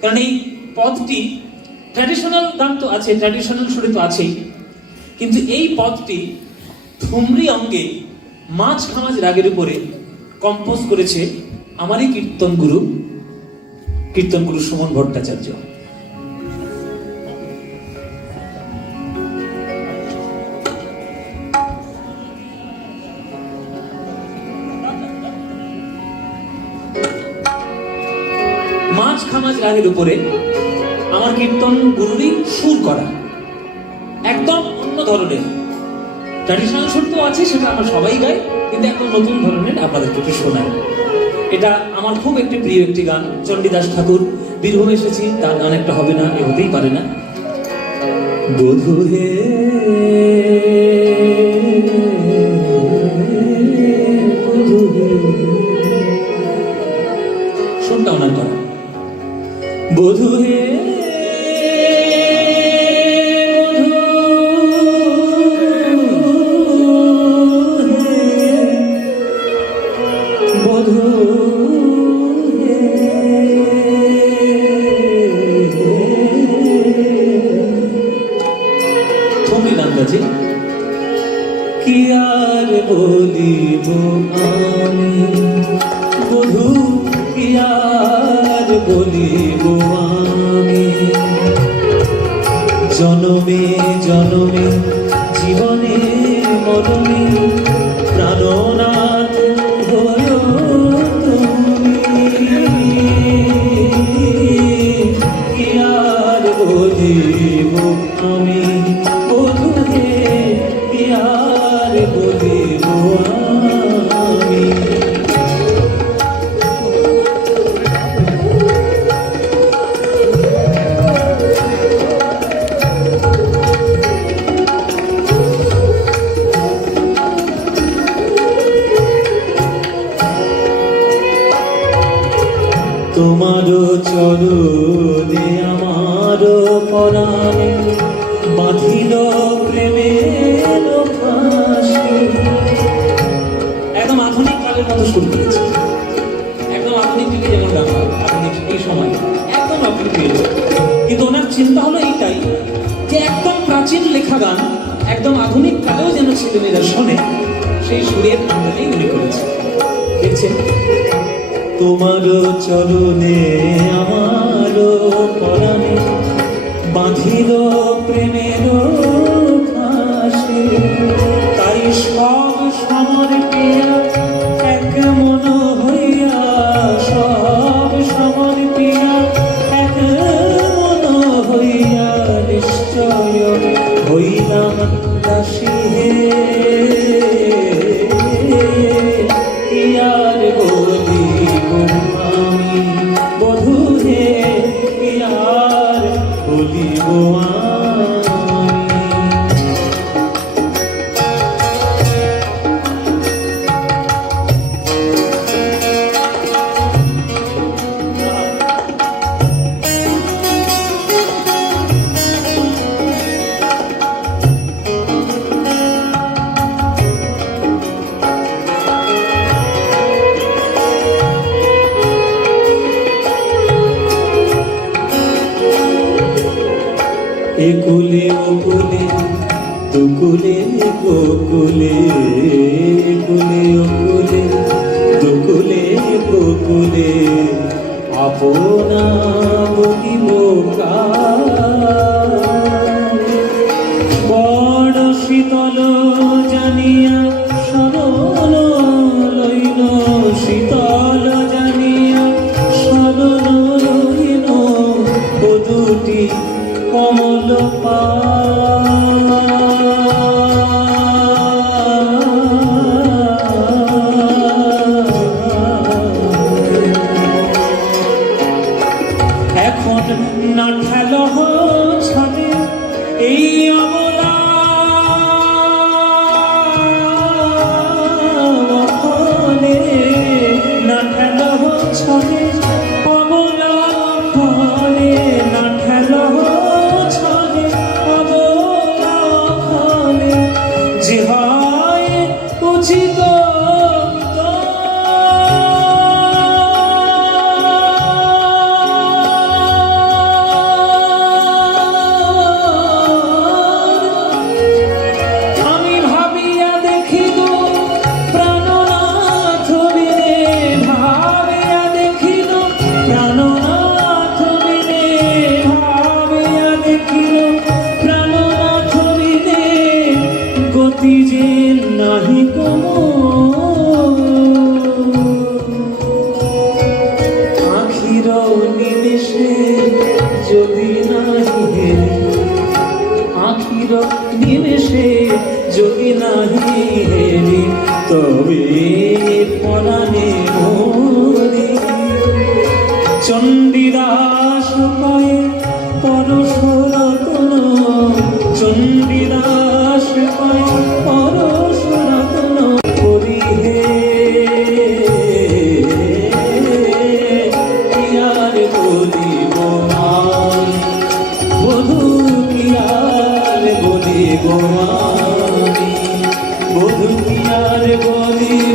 কারণ এই পদটি ট্র্যাডিশনাল গান তো আছে, ট্র্যাডিশনাল সুরে তো আছেই, কিন্তু এই পদটি ঠুমরি অঙ্গে মাছ খামাজ রাগের উপরে কম্পোজ করেছে আমারই কীর্তন গুরু সুমন ভট্টাচার্য। মাছ খামাজ রাগের উপরে আমার কীর্তন গুরুরই সুর করা, একদম অন্য ধরনের। ট্র্যাডিশনাল সুর তো আছে, সেটা আমরা সবাই গাই, কিন্তু একদম নতুন ধরনের আপনাদের একটু শোনায়। এটা আমার খুব একটি প্রিয় একটি গান। চণ্ডীদাস ঠাকুর বীরভূমে এসেছি, তার গান একটা হবে না, এ হতেই পারে না। বধূ হে সুরটা ওনার করা। বধূ হে কি আর বলিব আমি বধূ, কি আর বলিব আমি, জনমে জনমে জীবনে মরণে প্রাণনাথ হয়ো তুমি, কি আর বলিব আমি বধূ হে, কি আর বলিব আমি। তোমারও চরণে আমারও পরাণে বাঁধিল প্রেমের ফাঁসি। একদম আধুনিক কালের মতো শুরু করেছে, একদম আধুনিক যুগে যেমন গান হয়, আধুনিক এই সময় একদম আপনি পেয়ে যাবেন। কিন্তু ওনার চিন্তা হলো এইটাই যে একদম প্রাচীন লেখা গান একদম আধুনিক কালেও যেন ছেলেমেয়েরা শোনে, সেই সুরের আন্দাজেই উনি করেছে। দেখছেন, তোমারও চরণে আমারও পরাণে বাঁধিল প্রেমের ফাঁসি, তাই সব সমর্পিয়া এক মন হইয়া, সব সমর্পিয়া এক মন হইয়া নিশ্চয় হইলাম দাসী হে, কি আর বলিব আমি বধূ হে, কি আর বলিব একুলে ওকুলে দুকুলে গোকুলে, একুলে ওকুলে দুকুলে গোকুলে আপনা বলিব কার, বড় শীতল জানিয়া শরণ লইল, শীতল জানিয়া শরণ লইল ও দুটি কমল এখন না ঠেল ছাদে এই অবলা, না ঠেল ছাদে অবলা ফলে, না ঠেল ছাদে অবলা ফলে, যে হয় উচিত নাহি হেরি তবে পরাণে মোরি চণ্ডীদাস পায়ে পরশুরতন চণ্ডীদাস পায়ে পরশুরতন করি হে কিয়ার বলিব আমি বধূ কিয়ার বলিব আমি বধূ কিয়ার বলিব